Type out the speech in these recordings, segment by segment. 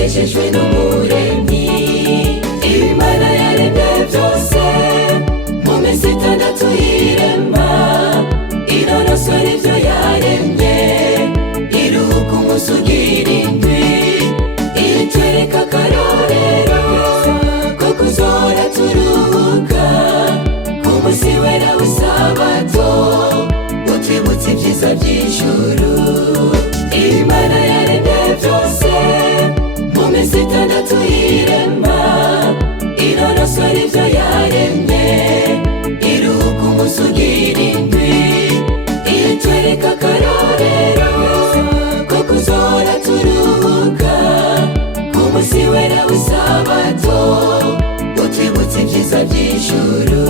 yejejwe n'umuremyi. Imana yaremye byose mu minsi itandatu y'irema, inonosora ibyo yaremye, iruhuka umunsi ugira indwi, itwereka akarorero ko kuzora turuhuka ku munsi wera w'isabato, utwibutsa ibyiza by'ijuru. Imana yaremye byose mu minsi itandatu y'irema, inonosora ibyo yaremye, iruhuka umunsi ugira indwi, itwereka akarorero ko kuzora turuhuka ku munsi wera w'isabato, utwibutsa ibyiza by'ijuru.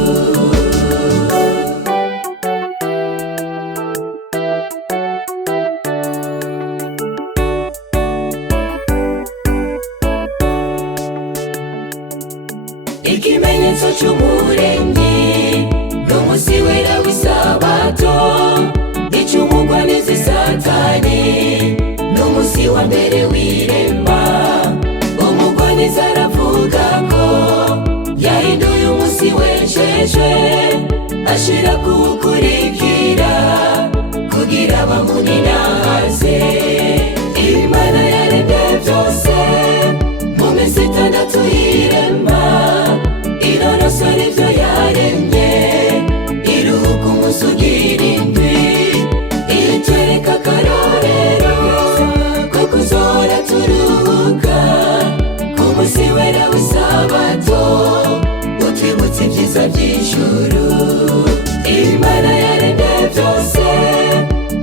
Ikimenyetso cy'umuremyi n'umunsi wera w'isabato, icy'umugwanizi Satani n'umunsi wa mbere w'irema. Umugwanizi aravuga ko yahinduye umunsi wejejwe, ashira kuwukurikira kugira bamuninahaze. Imana yaremye byose mu minsi itandatu y'irema, inonosora ibyo yaremye, iruhuka umunsi ugira indwi, itwereka akarorero ko kuzora turuhuka ku munsi wera w'isabato, utwibutsa ibyiza by'ijuru. Imana yaremye byose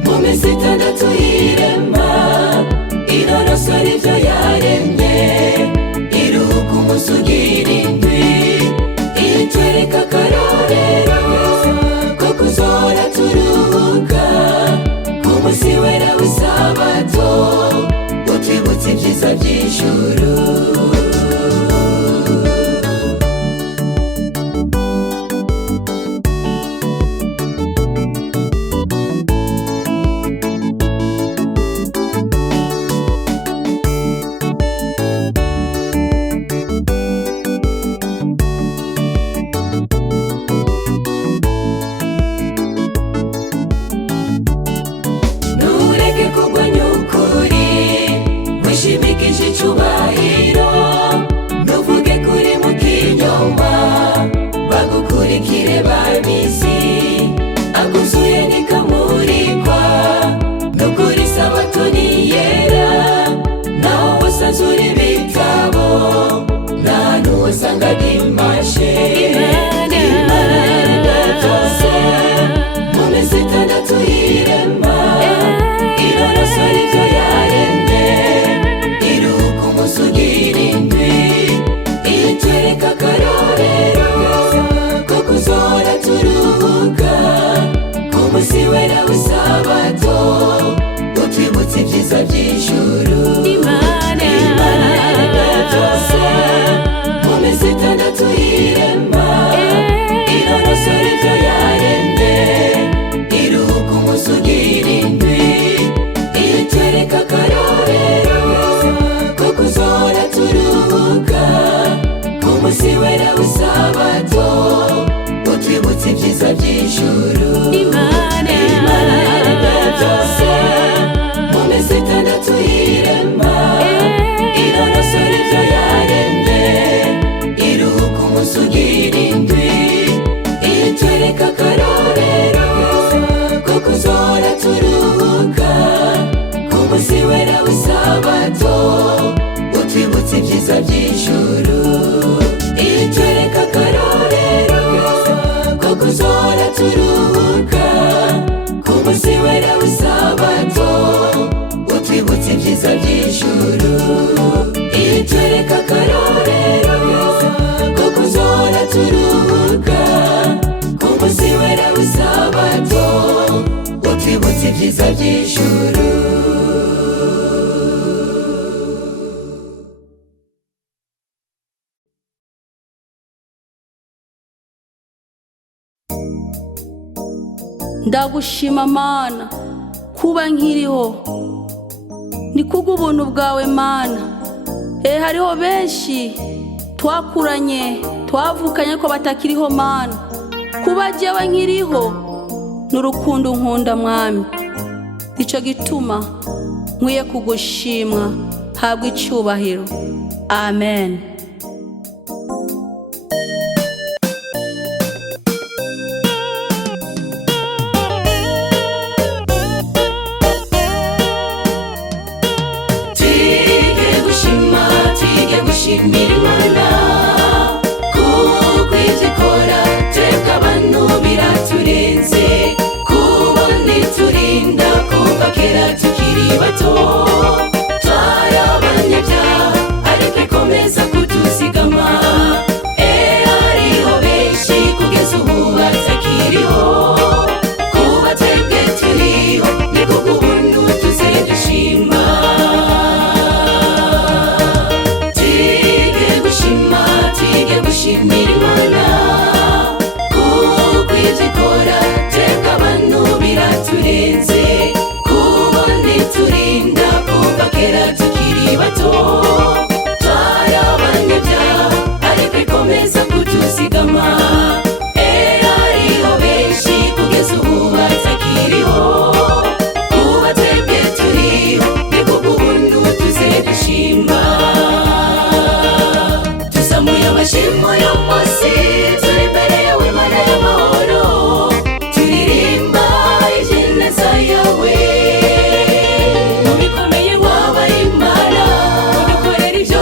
mu minsi itandatu y'irema, inonosora ibyo yaremye, iruhuka umunsi ugira indwi, itwereka akarorero ko kuzora turuhuka ku munsi wera w'isabato, utwibutsa ibyiza by'ijuru. Icyubahiro ntuvuge kuri mu kinyoma, bagukurikire babizi, akuzuye nikamurikwa n'ukuri sabato niyera. Naho wasanzura ibitabo, nta hantu wasanga dimashe. Imana yaremye byose mu minsi itandatu y'irema, inonosora ibyo yaremye, iruhuka umunsi ugira indwi, itwereka akarorero ko kuzora turuhuka ku munsi wera w'isabato, utwibutsa ibyiza by'ijuru. Imana yaremye byose mu minsi itandatu y'irema, inonosora ibyo yaremye, iruhuka umunsi ugira indwi, itwereka akarorero ko kuzora turuhuka ku munsi wera w'isabato, utwibutsa ibyiza by'ijuru. Imana yaremye byose mu minsi itandatu y'irema, inonosora ibyo yaremye, iruhuka umunsi ugira indwi, itwereka akarorero ko kuzora turuhuka ku munsi wera w'isabato, utwibutsa ibyiza by'ijuru. Itwereka akarorero ko kuzora turuhuka ku munsi wera w'isabato, utwibutsa ibyiza by'ijuru. Itwereka akarorero ko kuzora turuhuka ku munsi wera w'isabato, utwibutsa ibyiza by'ijuru. Ndagushima Mana kuba nkiriho, ni kubw'ubuntu bwawe Mana. hariho benshi twakuranye twavukanye ko batakiriho mana, kuba jewe nkiriho n'urukundo nkunda mwami, ico gituma nkwiye kugushimwa, habwa icubahiro. Amen. Shimira Imana kuko ivyo ikora twebwe abantu biraturenze, kubona iturinda kuva kera tukiri bato, twari abanyabyaha ariko ikomeza kutuzigama. Hariho benshi kugeza ubu batakiriho, kuba twebwe turiho ni kubw'ubuntu tuze dushima. Shimira Imana kuko ivyo ikora twebwe abantu biraturenze, kubona iturinda kuva kera tukiri bato, twari abanyabyaha ariko ikomeza kutuzigama. Hariho benshi kugeza ubu batakiriho, kuba twebwe turiho ni kubw'ubuntu tuze dushima. Amashimo y'umunsi turi imbere yawe Mana y'amahoro, turirimba iby'ineza yawe. Mu bikomeye wabaye Imana, udukorera ibyo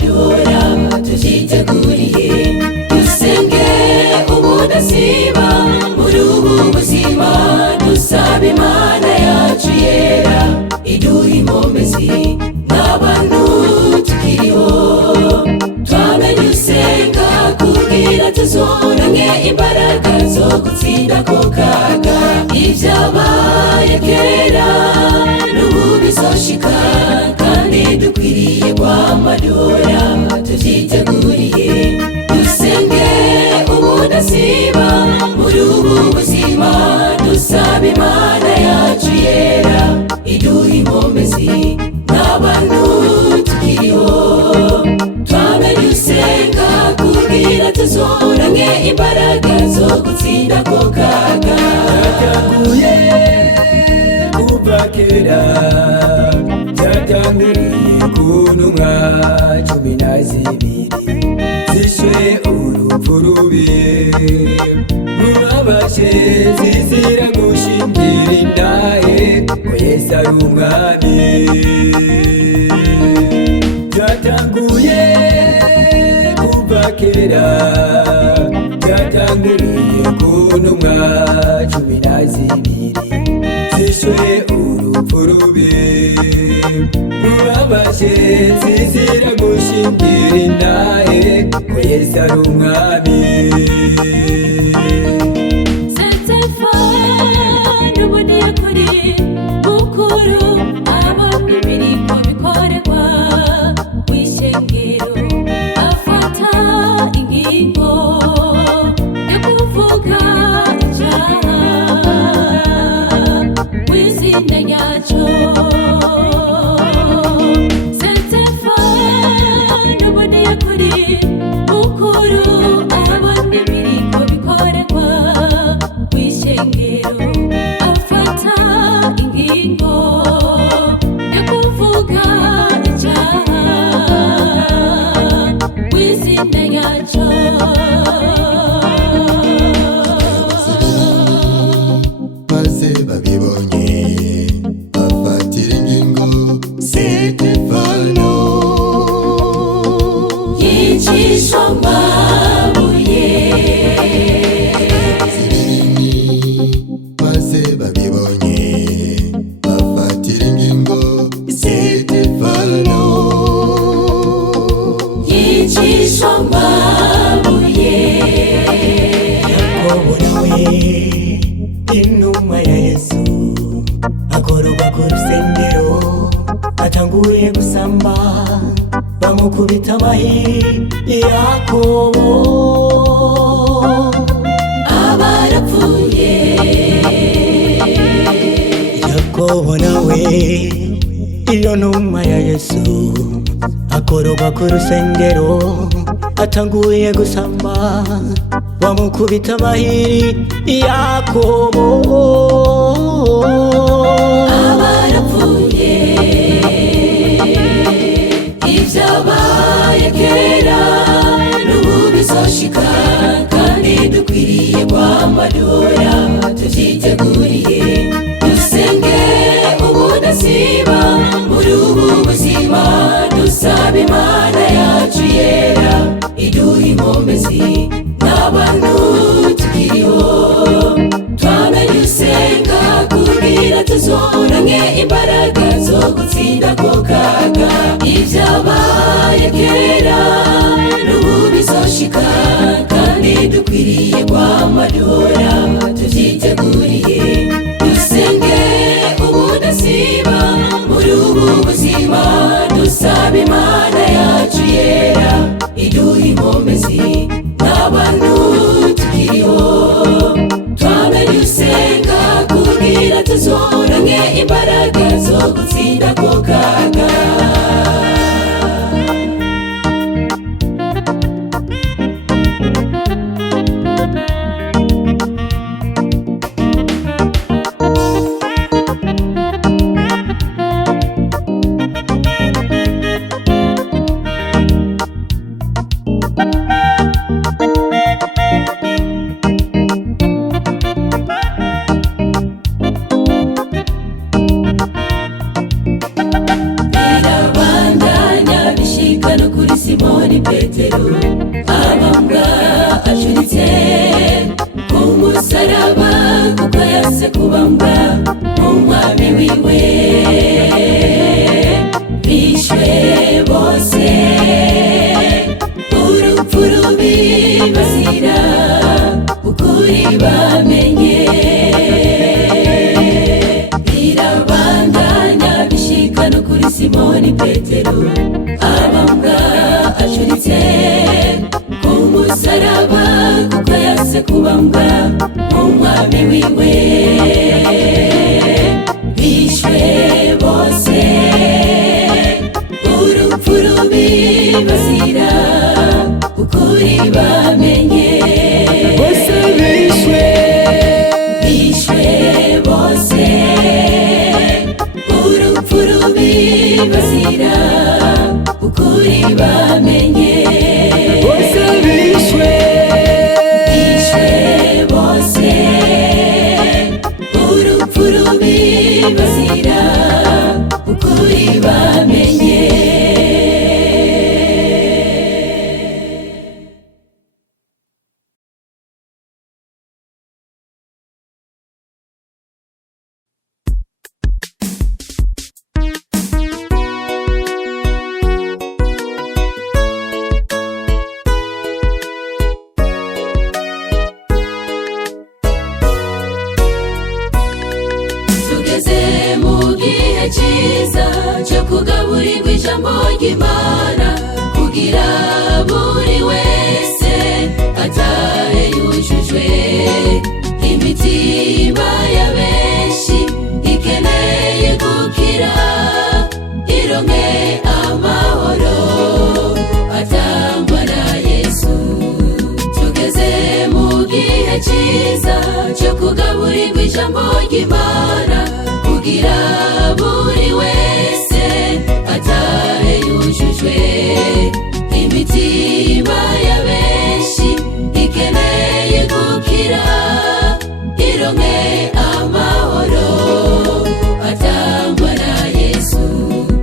duhora tuvyiteguriye dusenge ubudasiba muri ubu buzima dusaba imana yacu yera iduha inkomezi nk'abantu tukiriho twamenye usenga kugira tuzorange imbaraga zo gutsinda ko kaga ivyabaye kera n'ubu bizoshika kandi dukwiriye kwama duhora tuvyiteguriye dusenge ubudasiba muri ubu buzima dusaba imana yacu yera iduha inkomezi nk'abantu tukiriho twamenye usenga kugira tuzorange imbaraga zo gutsinda ko kaga Byataguye kuva kera byatanguriye ku ntumwa 12 zishe urupfu rubi rurabaje zizira gushingira intahe ko Yesu ari umwami byatanguye kuva kera byatanguriye ku ntumwa 12 zishe urupfu rubi rurabaje zizira gushingira intahe ko Yesu ari umwami Stefano Buniyakuri mukuru abona imirimo bikorerwa w'ishengero afata ingingo yo kuvuga icyaha w'izina ryaco Stefano Buniyakuri mukuru abona imirimo bikorerwa w'ishengero afata ingingo yo kuvuga icyaha w'izina ryaco maze babibonye bafatira ingingo Sitefano yicishwa amabuye maze babibonye bafatira ingingo Sitefano yicishwa amabuye Yakobo nawe intumwa ya Yesu agoroba ku rusengero atanguye gusamba bamukubita amahiri Yakobo abarapfuye Yakobo nawe iyo ntumwa ya Yesu agoroba ku rusengero atanguye gusamba bamukubita amahiri Yakobo abarapfuye ivyabaye kera n'ubu bizoshika kandi dukwiriye kwama duhora tuvyiteguriye dusenge ubudasiba muri ubu buzima dusaba imana yacu yera iduha inkomezi nk'abantu tukiriho twamenye usenga kugira tuzorange imbaraga zo gutsinda ko kaga ivyabaye kera n'ubu bizoshika kandi dukwiriye kwama duhora tuvyiteguriye dusenge ubudasiba muri ubu buzima dusaba imana yacu yera iduha inkomezi nk'abantu tukiriho twamenye usenga kugira tuzorange imbaraga zo gutsinda ko kaga cyiza cyo kugaburirwa ijambo ry'Imana kugira buri wese atahe yujujwe. Imitima ya benshi ikeneye gukira, ironke amahoro atangwa na Yesu. Tugeze mu gihe cyiza cyo kugaburirwa ijambo ry'Imana kugira buri wese atahe yujujwe. Imitima ya benshi ikeneye gukira, ironke amahoro atangwa na Yesu.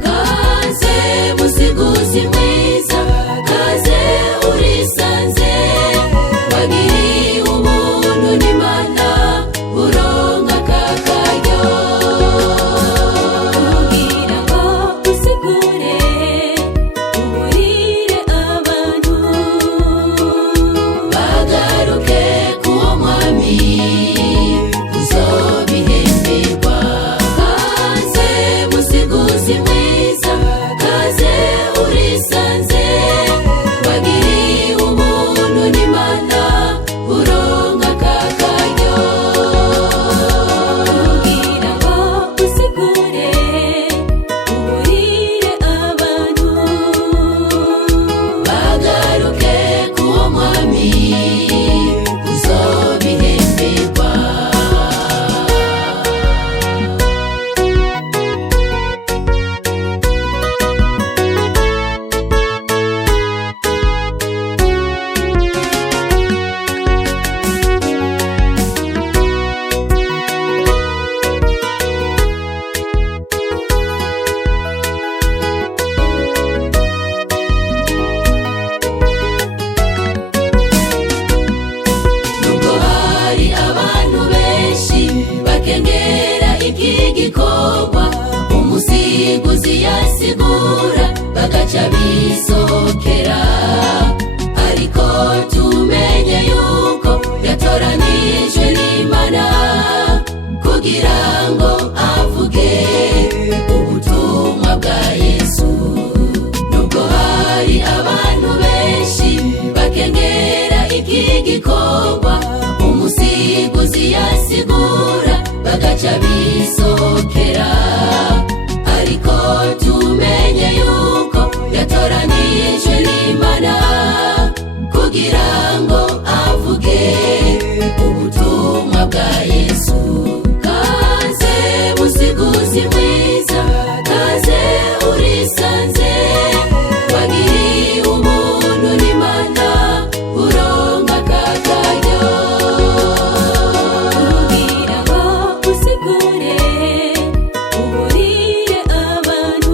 Kaze musiguzi mwiza, kaze urisanze, wagiriye ubuntu n'Imana uronka kakaryo. Kugira ngo usigure uburire abantu bagaruke kuwo mwami uzobihemberwa. Kaze musiguzi mwiza, kaze urisanze, wagiriye ubuntu n'Imana uronka kakaryo. Kugira ngo usigure uburire abantu bagaruke kuwo mwami uzobihemberwa. Nubwo hari abantu benshi bakengera iki gikorwa, umusiguzi yasigura bagaca bisohokera, ariko tumenye yuko yatoranijwe n'Imana kugira ngo avuge ubutumwa bwa Yesu. Nubwo hari abantu benshi bakengera iki gikorwa, umusiguzi yasigura bagaca bisohokera, ariko tumenye yuko yatoranijwe n'Imana kugira ngo avuge ubutumwa bwa Yesu. Kaze musiguzi mwiza, kaze urisanze, wagiriye ubuntu n'Imana uronka kakaryo. Kugira ngo usigure uburire abantu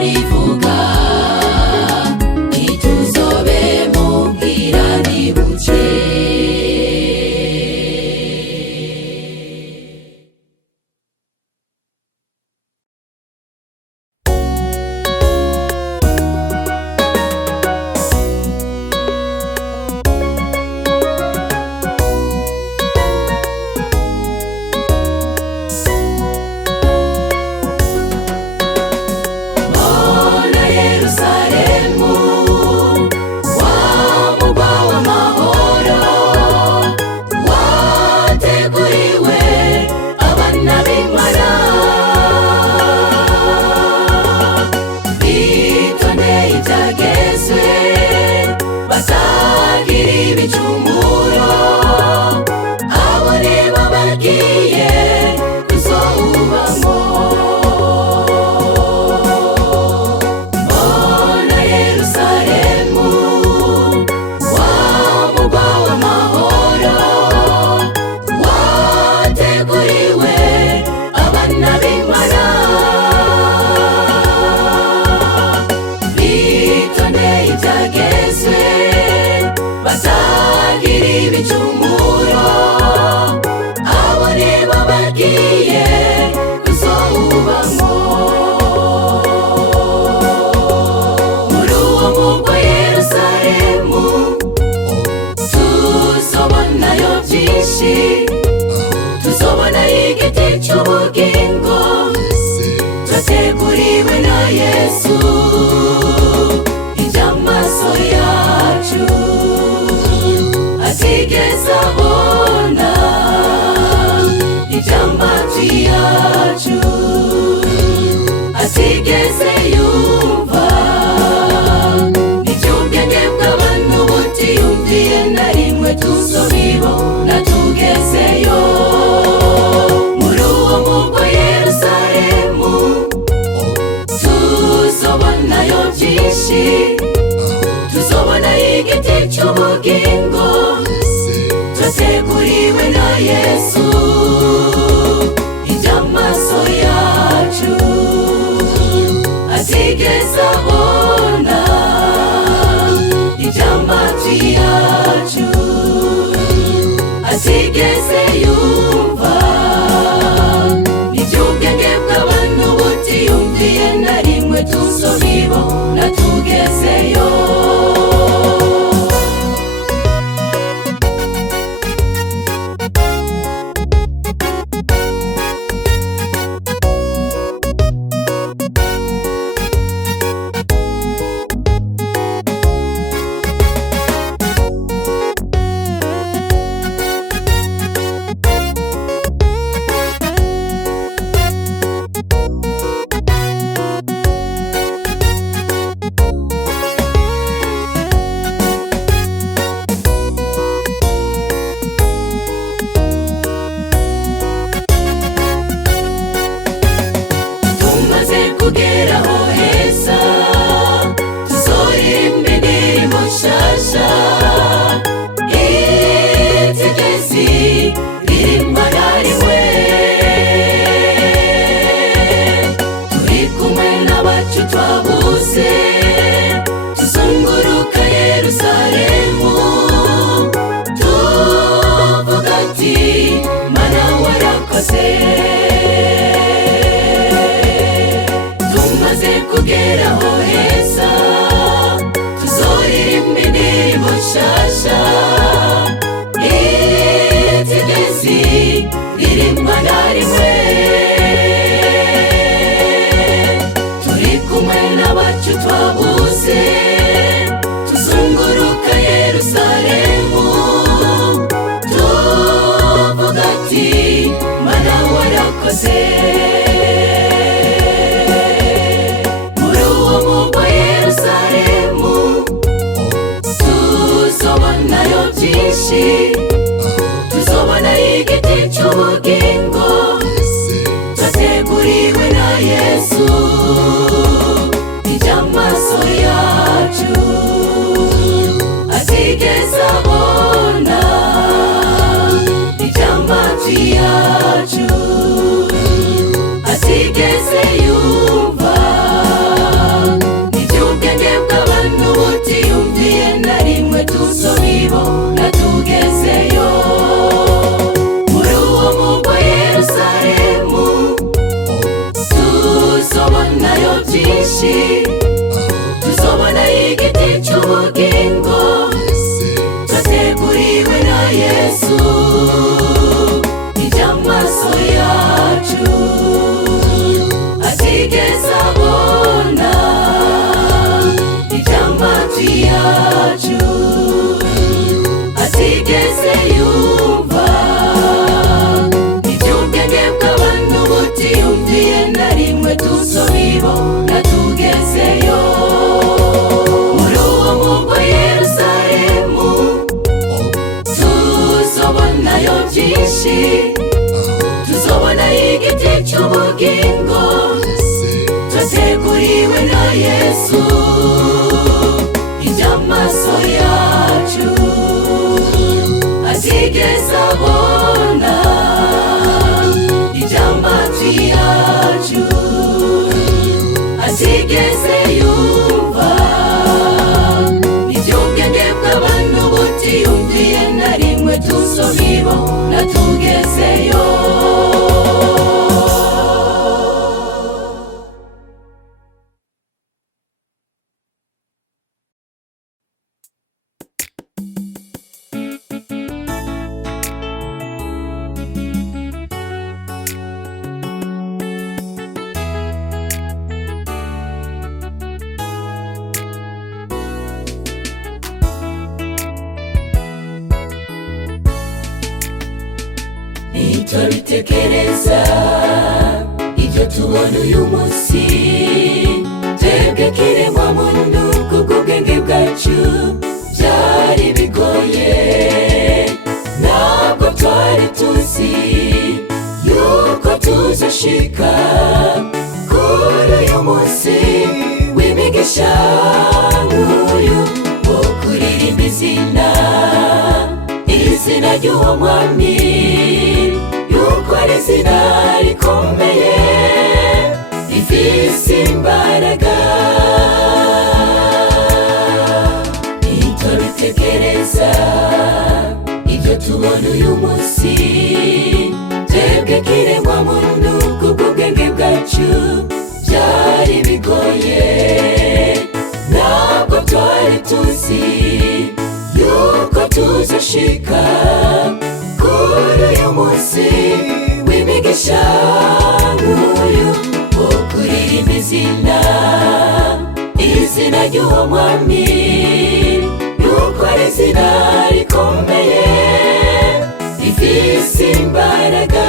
rivuga ituzobe muhira nibuce. Tuzobona igiti cy'ubugingo twateguriwe na Yesu, iby'amaso yacu atigeze abona, iby'amatwi yacu atigeze yumva, iby'ubwenge bw'abantu butiyumviye na rimwe tuzobibona tugezeyo. Muri uwo murwa Yerusalemu tuzobonayo byinshi, tuzobona igiti cy'ubugingo twateguriwe na Yesu, iby'amaso yacu atigeze abona, iby'amatwi yacu atigeze yumva, iby'ubwenge bw'abantu butiyumviye na rimwe tuzobibona tugezeyo. Kugeraho heza tuzoririmba indirimbo nshasha, itegezi ririmbana rimwe, turi kumwe n'abacu twabuze, tuzunguruka Yerusalemu tuvuga ati Mana warakoze. Kugeraho heza tuzoririmba indirimbo nshasha, itegezi ririmbana rimwe, turi kumwe n'abacu twabuze, tuzunguruka Yerusalemu tuvuga ati Mana warakoze. Tuzobonayo byinshi, tuzobona igiti cy'ubugingo twateguriwe na Yesu, iby'amaso yacu atigeze abona, iby'amatwi yacu atigeze yumva, cy'ubugingo twateguriwe na Yesu. Iby'amaso yacu atigeze abona, iby'amatwi yacu atigeze yumva, iby'ubwenge bw'abantu butiyumviye na rimwe tuzobibona tugezeyo. Muri uwo murwa Yerusalemu tuzobonayo byinshi, tuzobona igiti cy'ubugingo twateguriwe na Yesu. Iby'amaso yacu atigeze abona, iby'amatwi yacu atigeze yumva, iby'ubwenge bw'abantu butiyumviye na rimwe tuzobibona tugezeyo. Nitabitekereza ibyo tubona uyu munsi, twebwe kiremwa muntu kubw'ubwenge bwacu byari bigoye. Ntabwo twari tuzi yuko tuzoshika kuri uyu munsi w'imigisha nk'uyu wo kuririmba izina ry'uwo mwami, yuko ari izina rikomeye rifise imbaraga. Nitabitekereza ibyo tubona uyu munsi, twebwe kiremwa muntu kubw'ubwenge bwacu byari bigoye. Ntabwo twari tuzi yuko tuzoshika kuri uyu munsi w'imigisha nk'uyu wo kuririmba izina ry'uwo mwami, yuko ari izina rikomeye rifise imbaraga.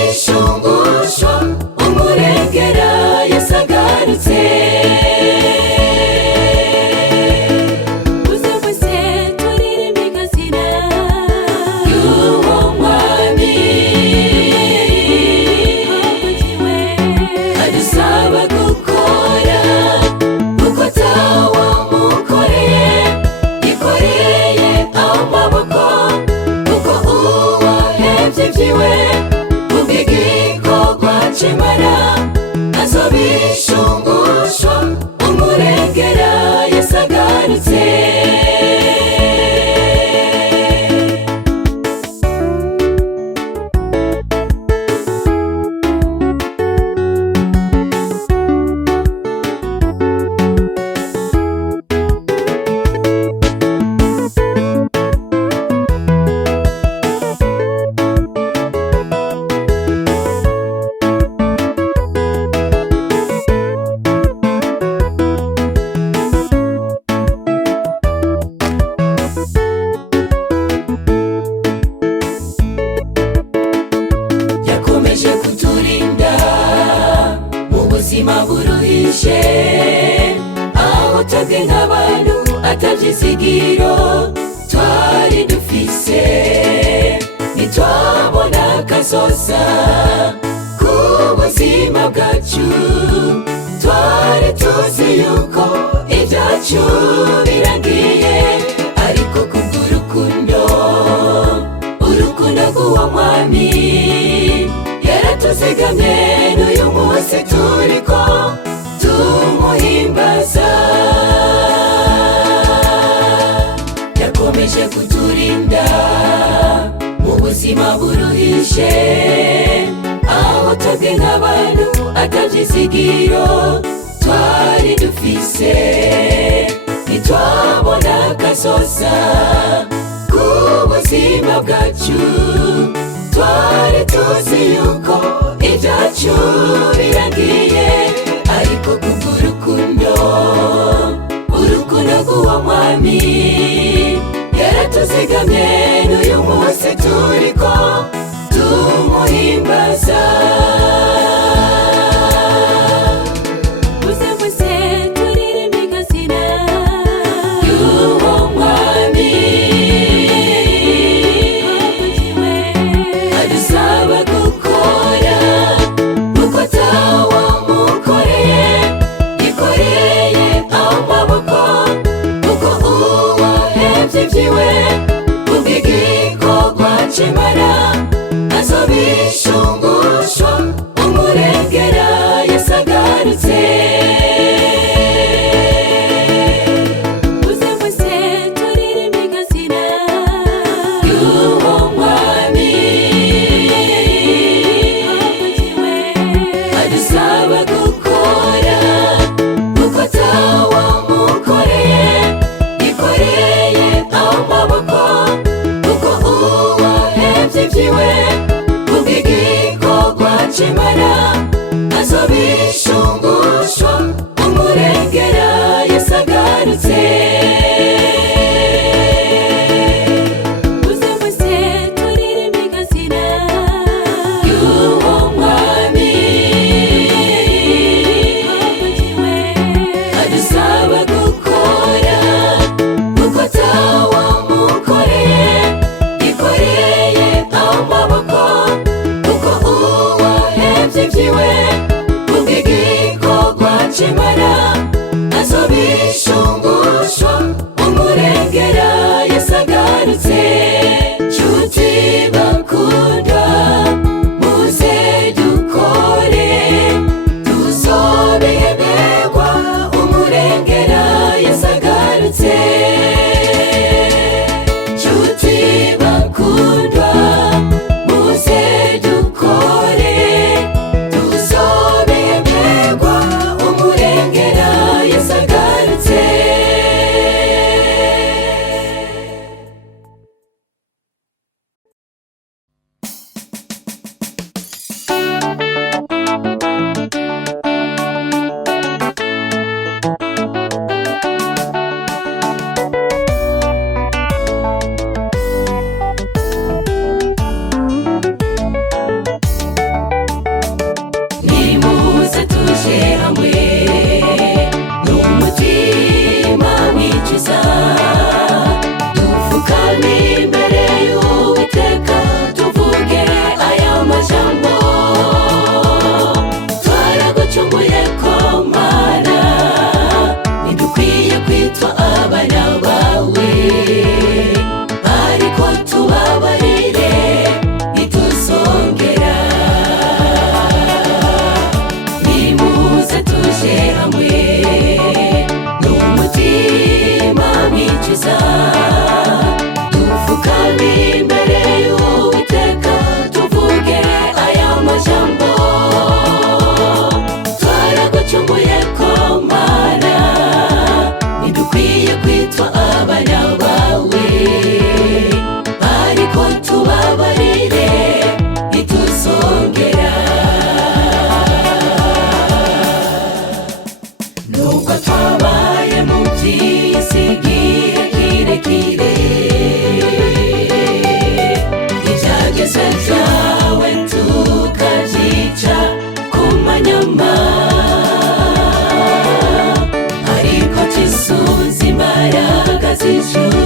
Azobishungushwa umurengera yasagarutse. Uzabose turirimba igazina y'uwo mwami, adusaba gukora uko atawamukoreye, yikoreye amaboko kuko uwahevye vyiwe azobishungushwa umurengera yasagarutse. Ubuzima buruhishe aho twebwe nk'abantu atavyizigiro twari dufise, ntitwabona kazoza k'ubuzima bwacu. Twari tuzi yuko ibyacu birangiye, ariko w'umwami yaratuzigamye n'uyu munsi turiko tumuhimbaza. Yakomeje kuturinda mu buzima buruhishe, aho twebwe nk'abantu atavyizigiro twari dufise. Ntitwabona kazoza ku buzima bwacu, twari tuzi yuko ibyacu birangiye, ariko kubw'urukundo, urukundo rw'uwo mwami yaratuzigamye n'uyu munsi turiko tumuhimbaza. Azobishungushwa umurengera yasagarutse. Uze mwese turirimbe igazina y'uwo mwami adusaba gukora uko atawamukoreye, yikoreye amaboko kuko uwahevye ivyiwe Chimara azobishungushwa umurengera yasagarutse. Uze mwese turirimbe igazina y'uwo mwami adusaba gukora uko atawamukoreye, yikoreye amaboko kuko ivyiwe kubw'igikorwa c'Imana azobishungushwa umurengera yasagarutse. Nshuti bakundwa muze dukore, tuzobemerwa umurengera yasagarutse. Nshuti bakundwa muze dukore, Ariko tisuzi imbaraga z'ijuru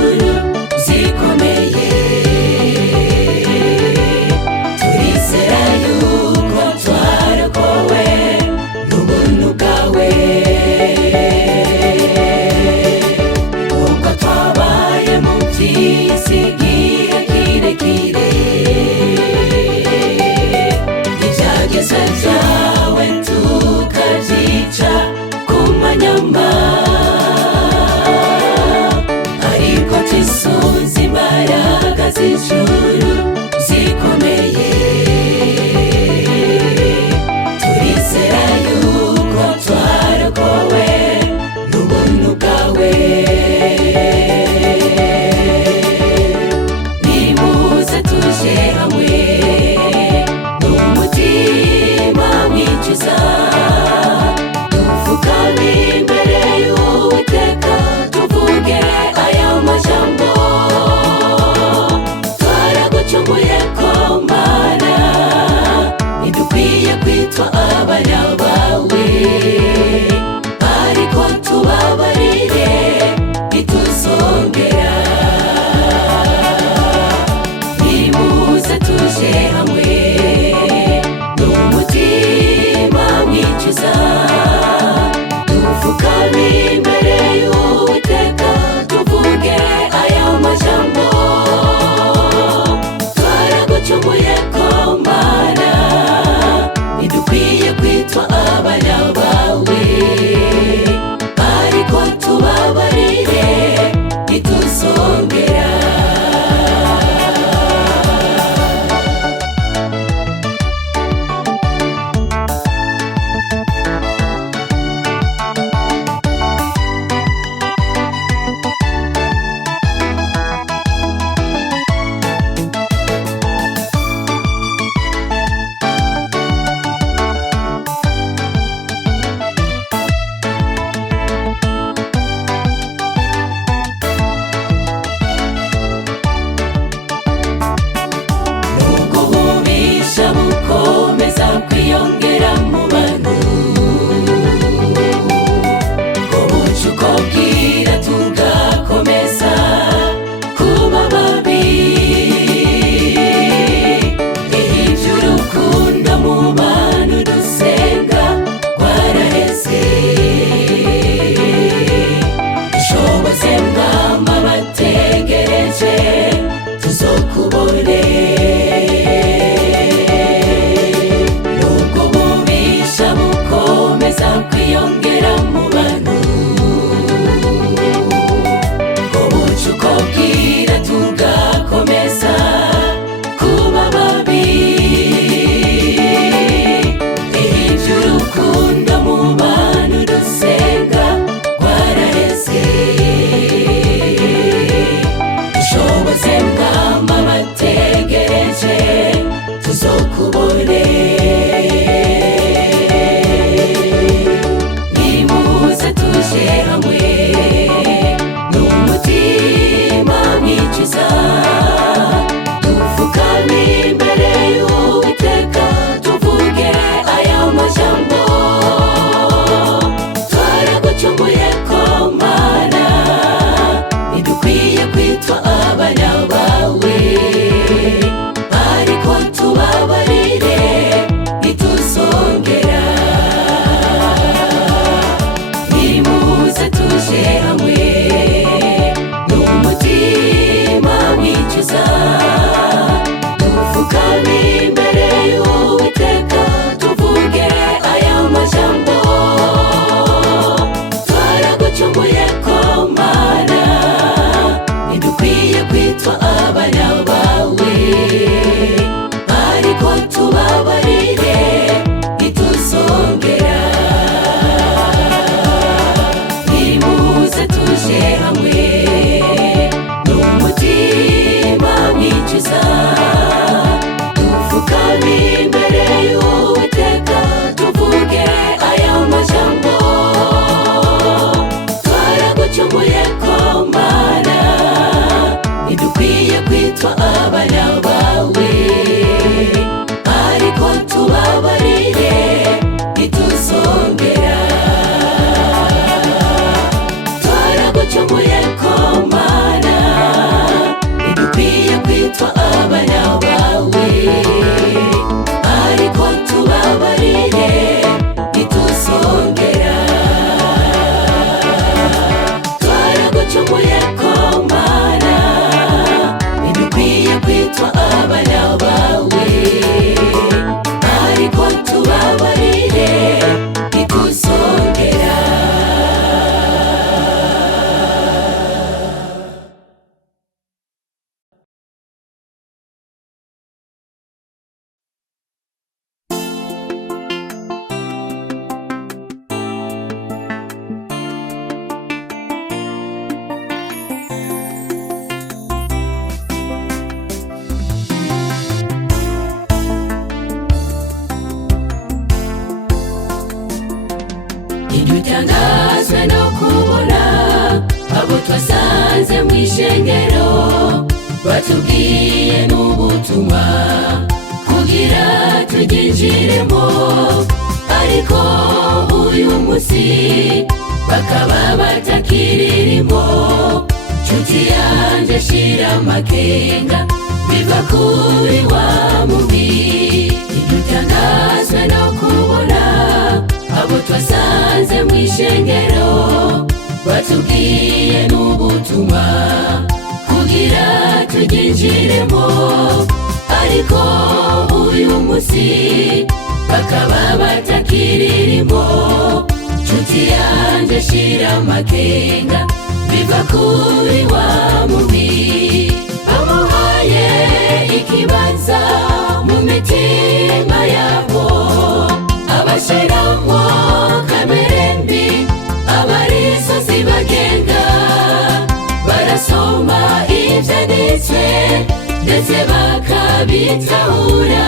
twacumuye ko Mana, ntidukwiye kwitwa abana bawe, ariko tubabarire ntituzongera. Ntidutangazwe no kubona abo twasanze mu ishengero batubwiye n'ubutumwa kugira turyinjiremo, ariko uyu munsi bakaba batakiririmo. Nshuti yanje shira amakenga, biva kuri wa mubi. Ntidutangazwe no kubona abo twasanze mu ishengero batubwiye n'ubutumwa kugira turyinjiremo, ariko uyu munsi bakaba batakiririmo. Nshuti yanje shira amakenga, biva kuri wa mubi. Bamuhaye ikibanza mu mitima yabo, abashiramo kamere mbi, abarizo zibagenga. Barasoma ivyanditswe ndetse bakabitahura,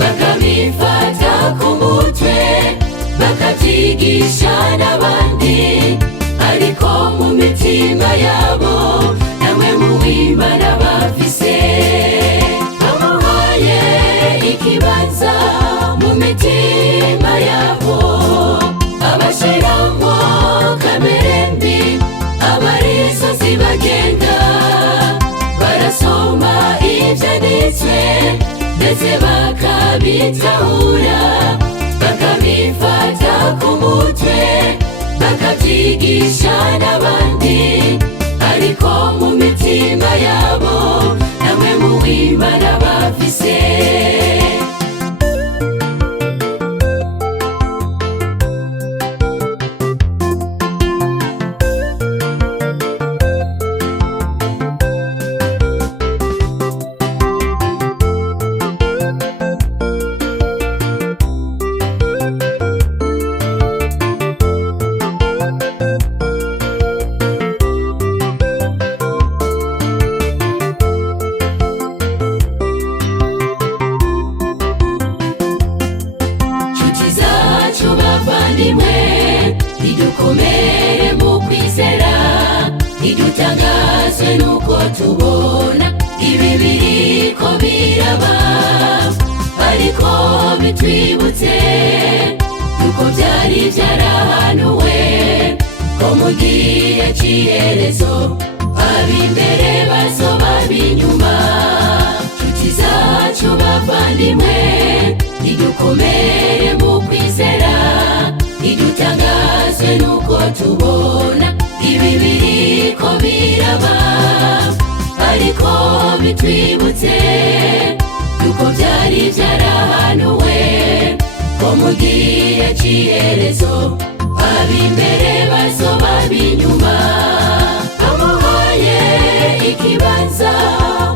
bakabifata ku mutwe, bakavyigisha n'abandi, ariko mu mitima yabo namwe mu w'Imana bafise. Bamuhaye ikibanza mu mitima yabo, abashiramo kamere mbi, abarizo zibagenga. Barasoma ivyanditswe ndetse bakabitahura, bakabifata ku mutwe, bakavyigisha n'abandi, ariko mu mitima yabo namwe mu w'Imana bafise. Idukomere mu kwizera, idutangazwe nuko tubona ibi biriko biraba, ariko bitwibutse yuko byari byarahanuwe ko mu gihe c'iherezo ab'imbere bazoba ab'inyuma. Nshuti zacu bavandimwe, idukomere mu kwizera, idutangazwe nuko tubona ibi biriko biraba, ariko bitwibutse yuko byari byarahanuwe ko mu gihe c'iherezo ab'imbere bazoba ab'inyuma. Bamuhaye ikibanza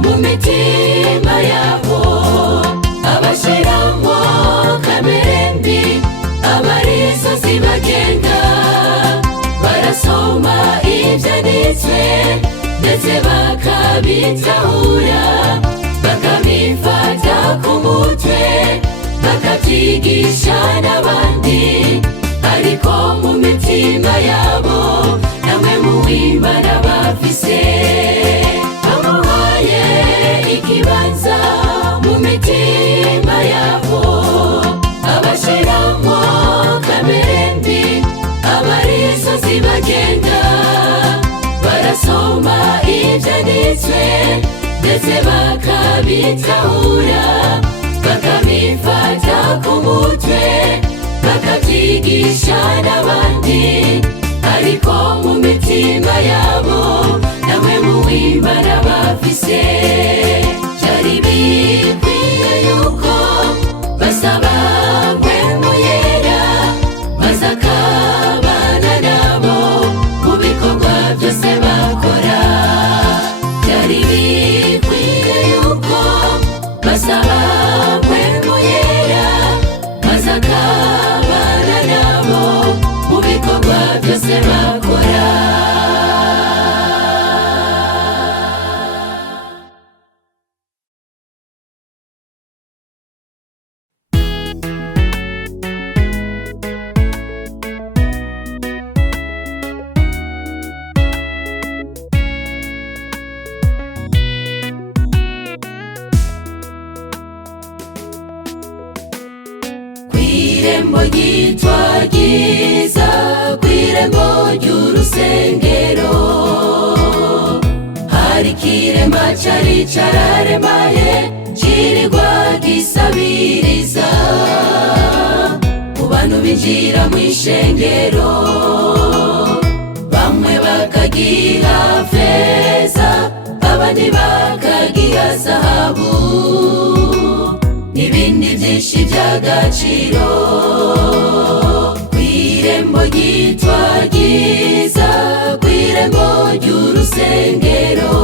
mu mitima yabo, abashiramo kamere mbi, abarizo zibagenga. Barasoma ivyanditswe ndetse bakabitahura, bakabifata ku mutwe, bakavyigisha n'abandi, ariko mu mitima yabo namwe mu w'Imana bafise. Bamuhaye ikibanza mu mitima yabo, abashiramo kamere mbi, abarizo zibagenga. Barasoma ivyanditswe ndetse bakabitahura, bakabifata ku mutwe, bakavyigisha n'abandi, ariko mu mitima yabo namwe muw'Imana bafise. Byari bikwiye yuko basaba mpwemu yera maze akabana nabo mu bikorwa byose bakora. Byari bikwiye yuko basaba mpwemu yera maze akabana nabo mu bikorwa byose bakora. Kw'irembo ryitwa ryiza, kw'irembo ry'urusengero hari ikirema cari cararemaye cirirwa gisabiriza. Mu bantu binjira mw'ishengero bamwe bakagiha feza, abandi bakagiha zahabu n'ibindi vyinshi vy'agaciro. Kw'irembo ryitwa ryiza, kw'irembo ry'urusengero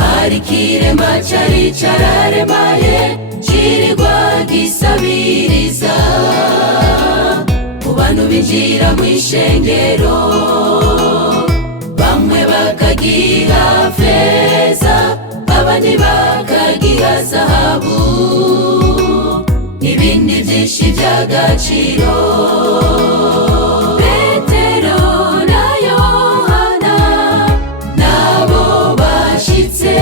hari ikirema cari cararemaye cirirwa gisabiriza. Mu bantu binjira mw'ishengero bamwe bakagiha feza, abandi bakagiha zahabu n'ibindi vyinshi vy'agaciro. Petero na Yohana nabo bashitse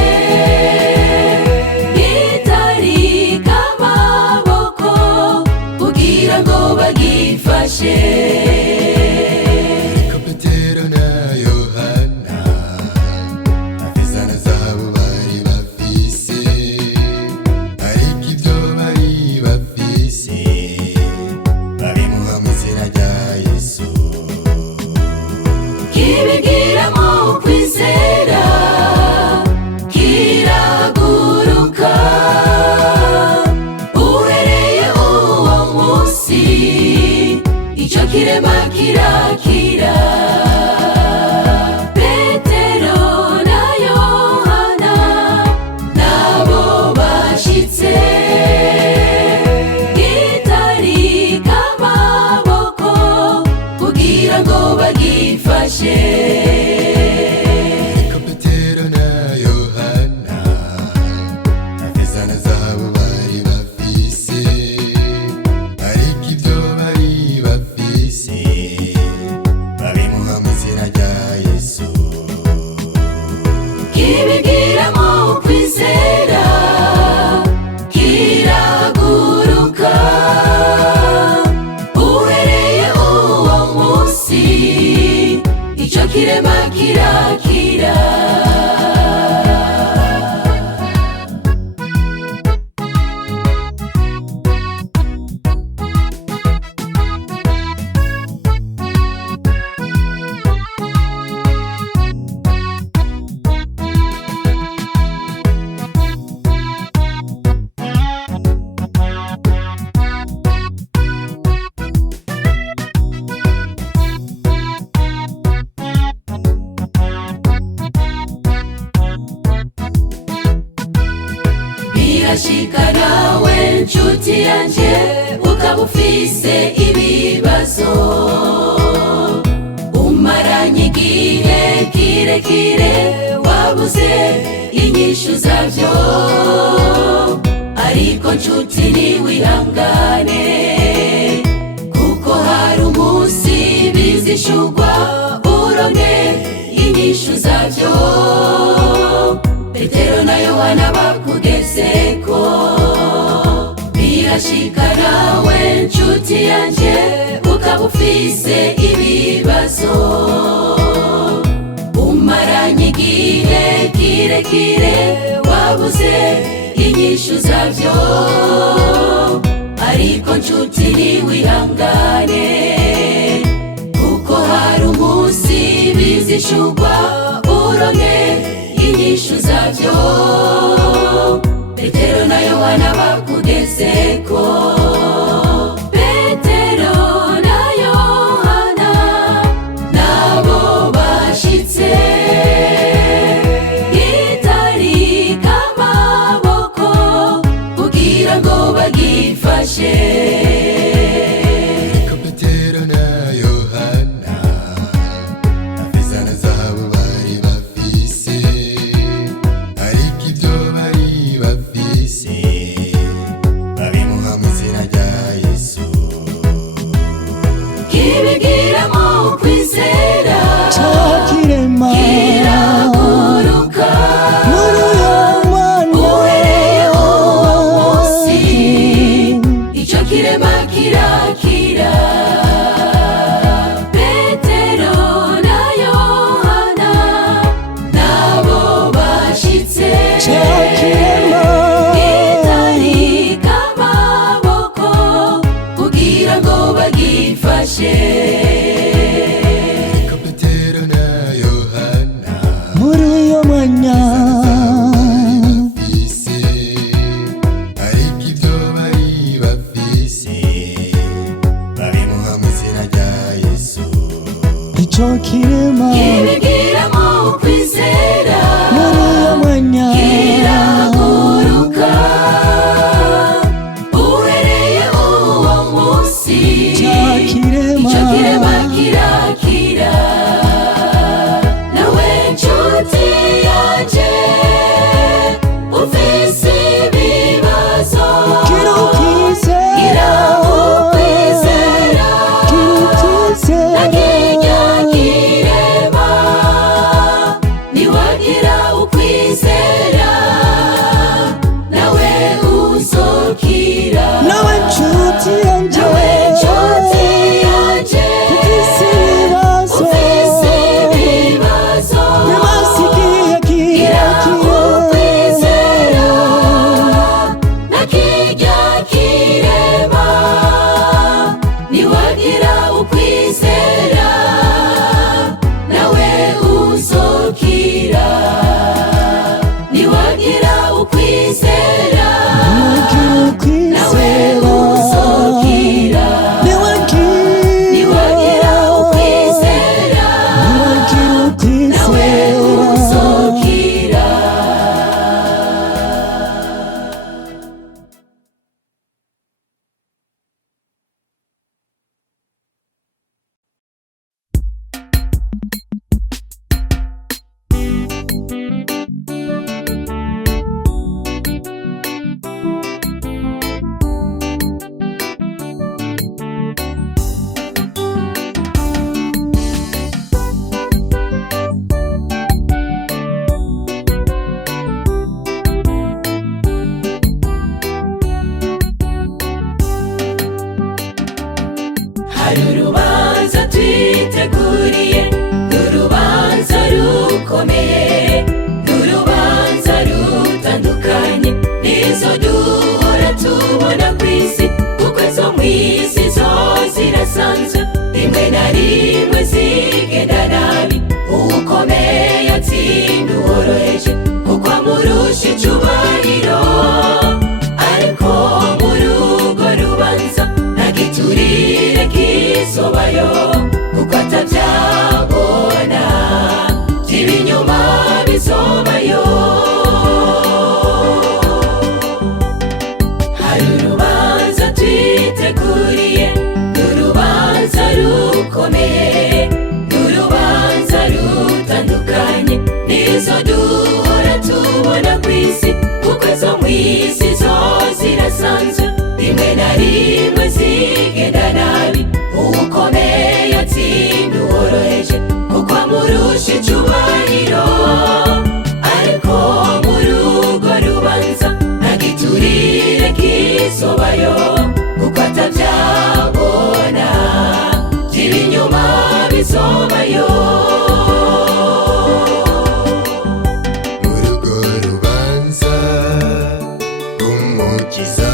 bitarika amaboko kugira ngo bagifashe. Ariko Petero na Yohana afeza na zahabu bari bafise, ariko ivyo bari bafise babimuha mw'izina rya Yesu. Kibigiramo kwizera kiraguruka, uhereye uwo munsi ico kirema kirakira. Petero na Yohana nabo bashitse bitarika amaboko kugira ngo bagifashe. Ariko Petero na Yohana afeza na zahabu bari bafise, ariko ivyo bari bafise babimuha mw'izina rya Yesu. Kibigiramo kwizera kiraguruka, uhereye uwo munsi ico kirema kirakira. Birashika nawe nshuti yanje ukaba ufise ibibazo, umaranye igihe kirekire wabuze inyishu zavyo. Ariko nshuti ntiwihangane, kuko hari umunsi bizishurwa uronke inyishu zavyo. Petero na Yohana bakugezeko. Birashika nawe nshuti yanje ukaba ufise ibibazo, umaranye igihe kirekire wabuze inyishu zavyo. Ariko nshuti ntiwihangane, kuko hari umunsi bizishurwa uronke inyishu zavyo. Petero na Yohana bakugezeko, Petero na Yohana nabo bashitse, gitarika amaboko kugira ngo bagifashe. Ariko Petero na Yohana nta feza na zahabu bari bafise, ariko ibyo bari bafise babimuha mu izina rya Yesu. Kibigiramo ukwizera Chakirema kiraguruka, muri uyo mwana uhereye uwo munsi ico kirema kirakira. Petero na Yohana nabo bashitse, Chakirema gitarika amaboko kugira ngo bagifashe. Ariko Petero na Yohana muri uyo mwanya bafise, ariko ibyo bari bafise babimuha mu izina rya Yesu. ico kirema Kibigiramo ukwizera muri uyo mwanya kiraguruka, uhereye uwo munsi Chakirema ico kirema kirakira. Nawe nshuti yanje ufise ibibazo, gira ukwizera gira ukwizera nakirya kirema. Niwagira ukwizera nawe uzokira. nawe nshuti yanje Nawe nshuti yanje ufise ibibazo ufise ibibazo, nyamasigiye gira ukwizera nakirya kirema. Niwagira ukwizera nawe uzokira. Niwagira ukwizera nawe uzokira. Niwagira ukwizera nawe uzokira. Hari urubanza twiteguriye, n'urubanza rukomeye, n'urubanza rutandukanye n'izo duhora tubona ku isi, kuko izo mu isi zo zirasanzwe, rimwe na rimwe zigenda nabi. Uwukomeye atsinda uworoheje kuko amurusha icubahiro, ariko muri urwo rubanza nta giturire kizobayo, kuko atavyabona vy'ibinyoma bizobayo. Hari urubanza twiteguriye, n'urubanza rukomeye, n'urubanza rutandukanye n'izo duhora tubona ku isi, kuko izo mu isi zo zirasanzwe, rimwe na rimwe zigenda nabi. Uwukomeye atsinda uworoheje kuko amurusha icubahiro, ariko muri urwo rubanza nta giturire kizobayo, kuko atavyabona vy'ibinyoma bizobayo. Muri urwo rubanza umukiza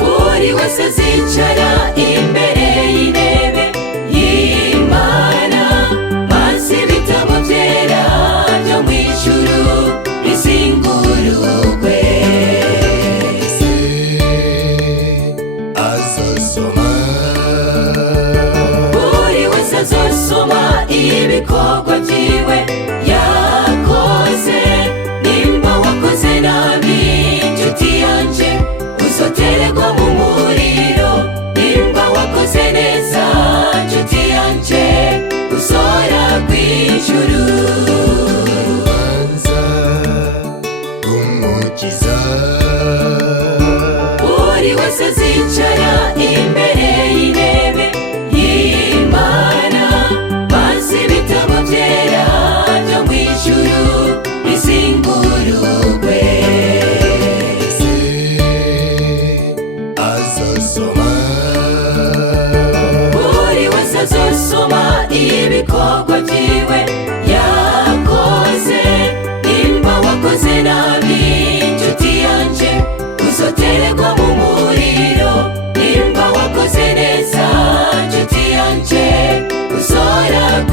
Buri wese azicara imbere y'intebe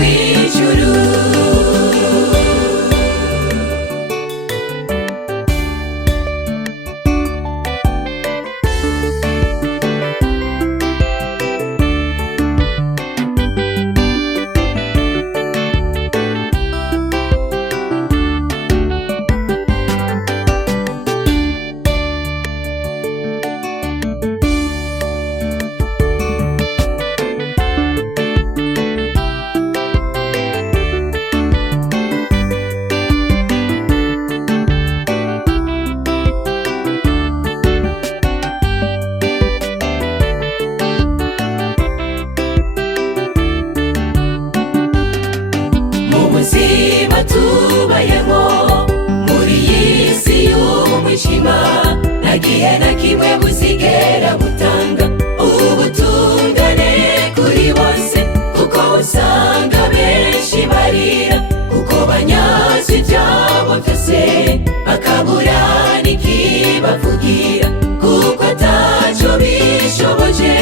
kw'ijuru. Ubuzima tubayemo muri iyi si y'umwijima, nta gihe na kimwe buzigera butanga ubutungane kuri bose, kuko usanga benshi barira kuko banyazwe ibyabo byose, bakabura n'ikibavugira kuko ataco bishoboje.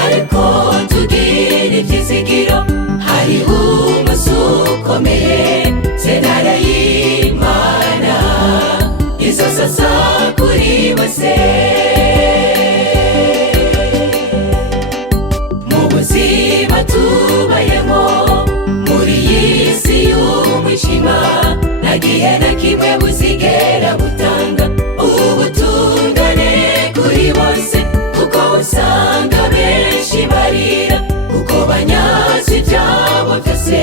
Ariko tugira ivyizigiro, hariho umunsi ukomeye, sentare y'Imana izosasa kuri bose. Mu buzima tubayemo muri iyi si y'umwijima, nta gihe na kimwe buzigera butanga ubutungane kuri bose, kuko usanga benshi barira kuko banyazwe ibyabo byose,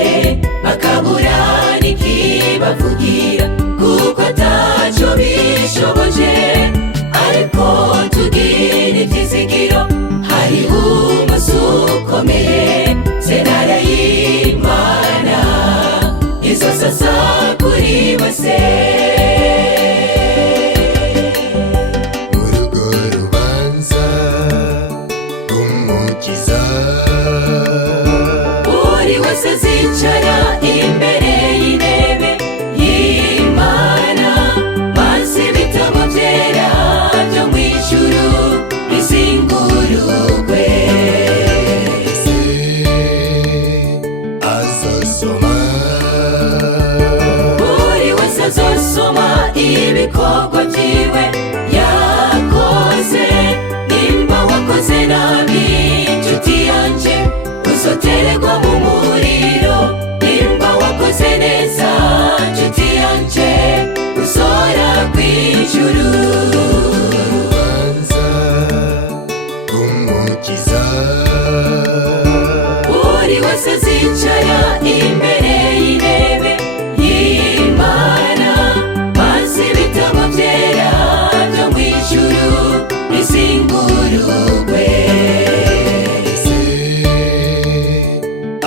bakabura n'ikibavugira kuko ataco bishoboje. Ariko tugira ivyizigiro, hariho umunsi ukomeye, sentare y'Imana izosasa kuri bose. urwo rubanza rw'umukiza, Buri wese azicara imbere y'intebe y'Imana, maze ibitabo vyera vyo mw'ijuru bizingurugwe. ese azosoma Buri wese azosoma ibikorwa vyiwe yakoze. Nimba wakoze nabi nshuti yanje, uzotererwa mu muriro. Nimba wakoze neza nshuti yanje, uzora kw'ijuru. urubanza rw'umukiza, Buri wese azicara imbere y'intebe y'Imana, maze ibitabo vyera vyo mw'ijuru bizingurugwe. ese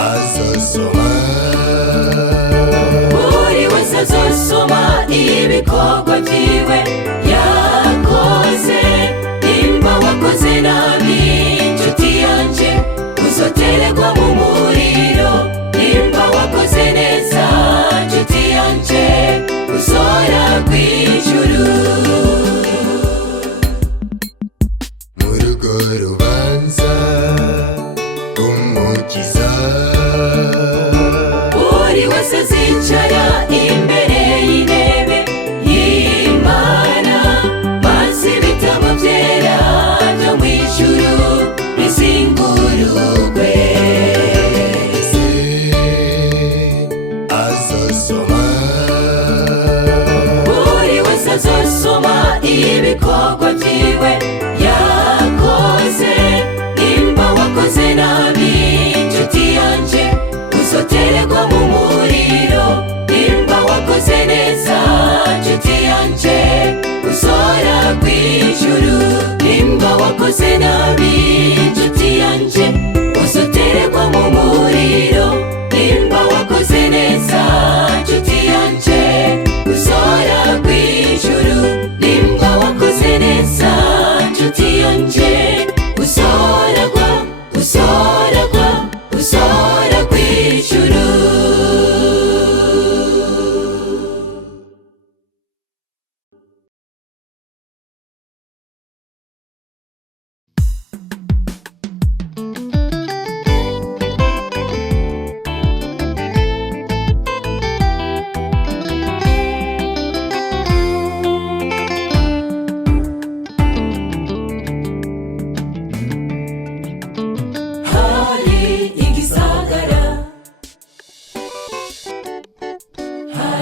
azosoma Buri wese azosoma ibikorwa vyiwe yakoze. Nimba wakoze nabi nshuti yanje, uzotererwa mu muriro. Nimba wakoze neza nshuti yanje, uzora kw'ijuru. urwo rubanza rw'umukiza, Buri wese azicara imbere y'intebe y'Imana, maze ibitabo vyera vyo mw'ijuru bizingurugwe. ese azosoma Buri wese azosoma ibikorwa vyiwe yakoze. Nimba wakoze nabi nshuti yanje, uzotererwa mu muriro.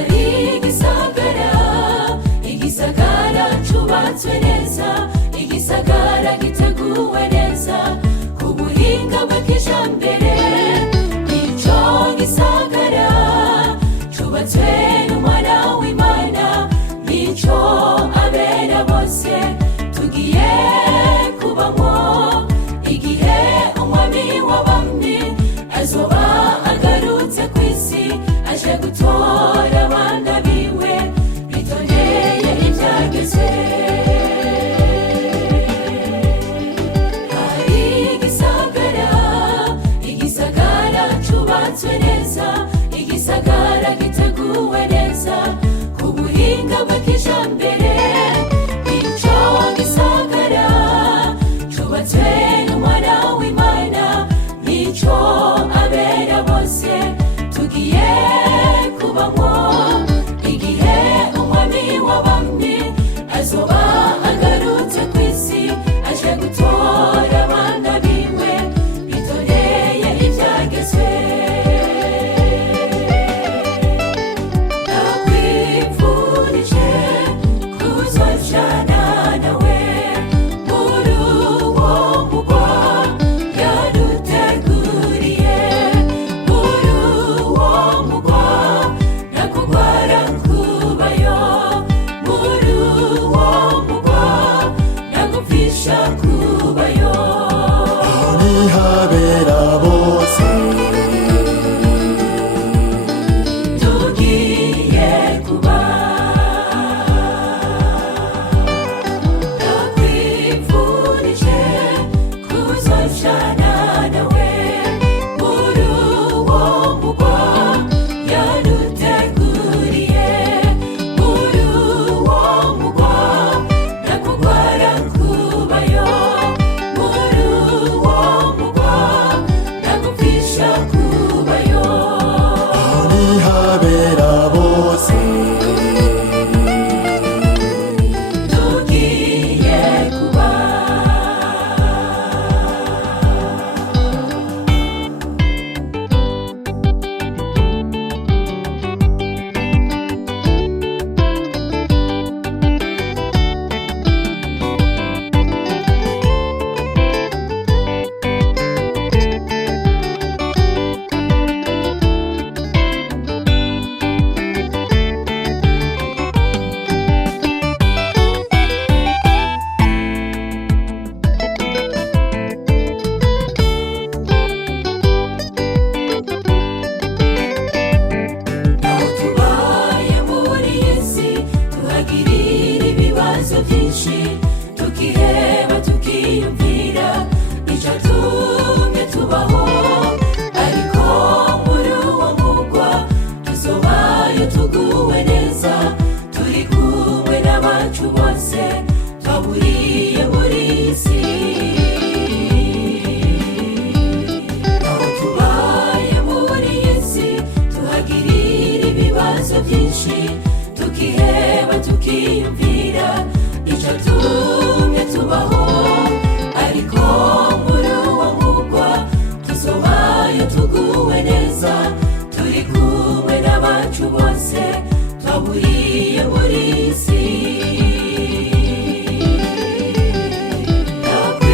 hari igisagara cubatswe neza, igisagara giteguwe neza ku buhinga bwa kijambere. Ico gisagara cubatswe n'umwana w'Imana, nico abera bose tugiye kubamwo igihe umwami w'abami azoba agarutse kw'isi, aje gutora abana biwe bitondeye ivyagezwe. Hari igisagara cubatswe neza, igisagara giteguwe neza ku buhinga bwa kijambere. Ico gisagara cubatswe n'umwana w'Imana, nico abera bose tugiye kubamwo igihe umwami w'abami azoba agarutse kw'isi, aje gutora abana biwe bitondeye ivyagezwe. Ndakwifurije kuzojana nawe muri uwo mugwa yaduteguriye, muri uwo mugwa nakugwara kubayo, muri uwo mugwa nagupfisha kubayo. aho ntihabera bose Tugiye kuba, ndakwifurije kuzojana nawe muri uwo mugwa yaduteguriye, muri uwo mugwa nakugwara kubayo, muri uwo mugwa nagupfisha kubayo. aho ntihabera bose Tugiye kuba. Aho tubaye muri iyi si tuhagirira ibibazo byinshi, tukiheba tukiyumvira icatumye tubaho, ariko muri uwo mugwa tuzobayo tuguwe neza, turi kumwe n'abacu bose twaburiye muri iyi si. Aho tubaye muri iyi si tuhagirira ibibazo byinshi, tukiheba tukiyumvira icatumye tubaho, ariko muri uwo mugwa tuzobayo tuguwe neza, turi kumwe n'abacu bose twaburiye muri iyi si.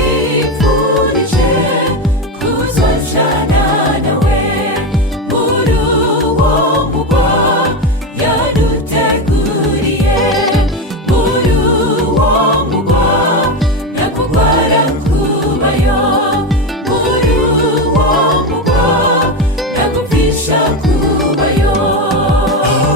Ndakwifurije kuzojana nawe muri uwo mugwa yaduteguriye, muri uwo mugwa nakugwara kubayo, muri uwo mugwa nagupfisha kubayo. aho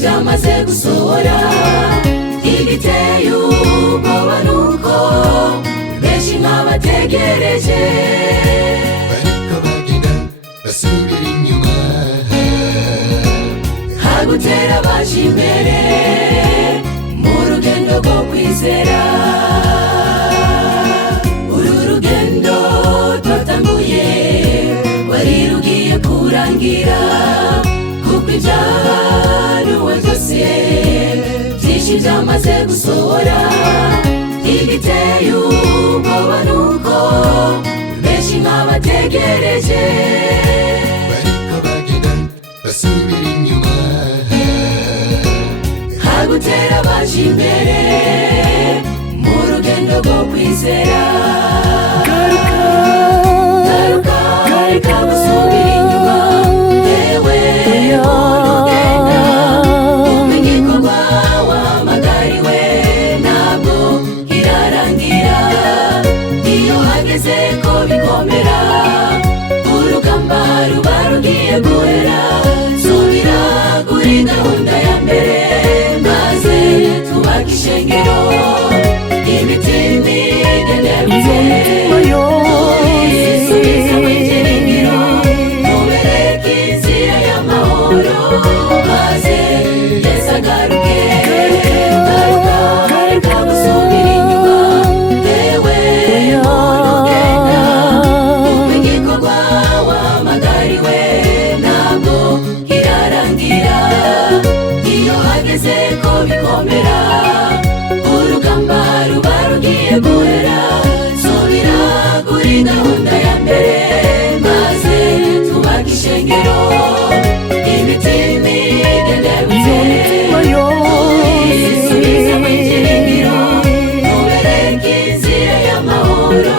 byamaze gusohora. Igiteye ubwoba nuko benshi nk'abategereje bariko bagenda basubira inyuma, hagutera baje imbere mu rugendo rwo kwizera. Uru rugendo twatanguye wari rugiye kurangira, kuko ibyahanuwe byose byinshi byamaze gusohora. Igiteye ubwoba nuko benshi nk'abategereje bariko bagenda basubira inyuma, hagutera baje imbere mu rugendo rwo kwizera. Garuka, reka gusubira inyuma, yewe urugendo. Kuko igikorwa wahamagariwe ntabwo kirarangira. Iyo hageze ko bikomera, urugamba ruba rugiye guhera. Subira kuri gahunda ya mbere, maze twubake ishengero. Imitima igenderutse uyisubiza mu byiringiro, mubereke inzira y'amahoro, maze Yesu agaruke. Garuka, reka gusubira inyuma, yewe urugendo. Kuko igikorwa wahamagariwe ntabwo kirarangira. Iyo hageze ko bikomera, urugamba ruba rugiye guhera. Subira kuri gahunda ya mbere, maze twubake ishengero. Imitima igenderutse uyisubiza mu byiringiro, mubereke inzira y'amahoro,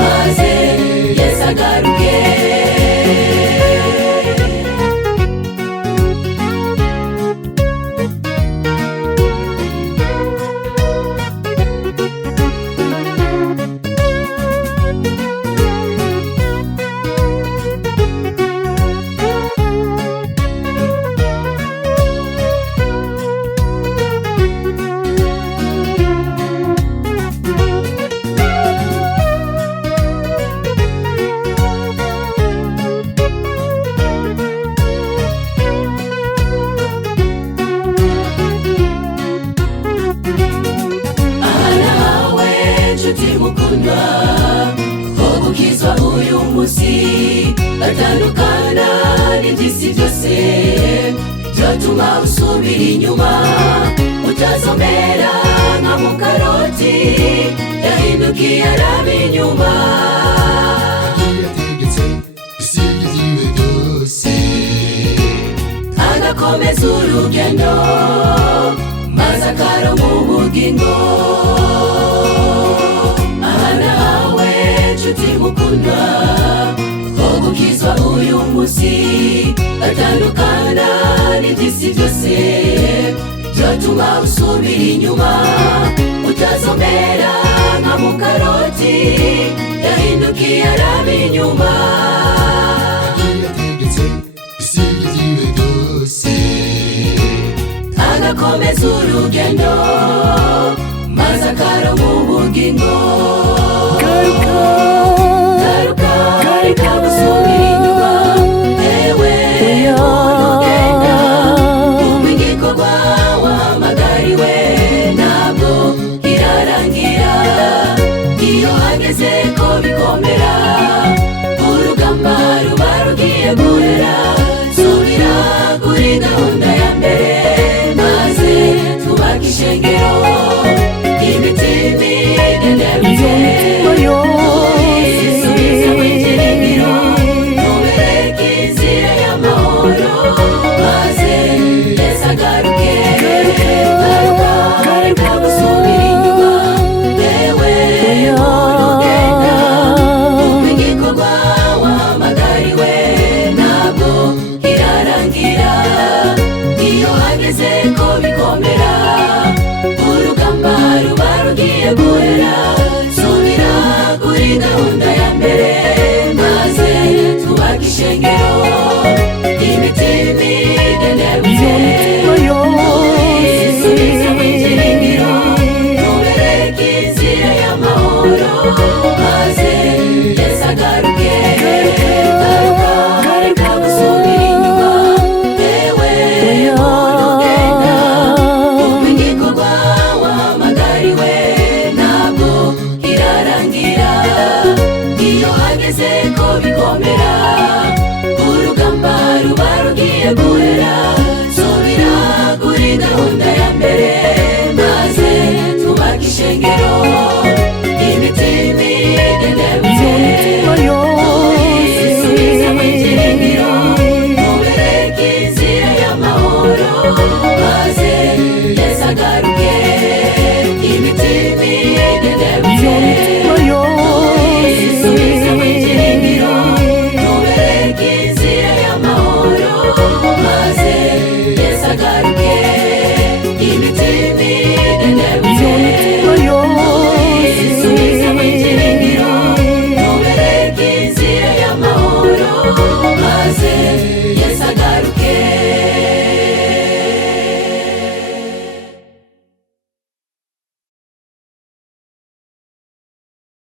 maze Yesu agaruke. Ahana hawe nshuti mukundwa, ho gukizwa uyu munsi. Atandukana n'iby'isi byose byatuma usubira inyuma. Utazomera nka mukaroti yahindukiye araba inyuma. yategetse bisiga ibyiwe byose, Agakomeza urugendo, maze akaronka ubugingo. Ahana hawe nshuti mukundwa, ho gukizwa uyu munsi. Atandukana n'iby'isi byose byatuma usubira inyuma. Utazomera nka mukaroti yahindukiye araba inyuma. yategetse bisiga ibyiwe byose, Agakomeza urugendo, maze akaronka ubugingo. Garuka, reka gusubira inyuma, yewe urugendo. Kuko igikorwa wahamagariwe ntabwo kirarangira. Iyo hageze ko bikomera, urugamba ruba rugiye guhera. Subira kuri gahunda ya mbere, maze twubake ishengero. Imitima igenderutse uyisubiza mu byiringiro, mubereke inzira y'amahoro, maze Yesu agaruke. Garuka, reka gusubira inyuma, yewe urugendo. Kuko igikorwa wahamagariwe ntabwo kirarangira. Iyo hageze ko bikomera, urugamba ruba rugiye guhera. Subira kuri gahunda ya mbere, maze twubake ishengero.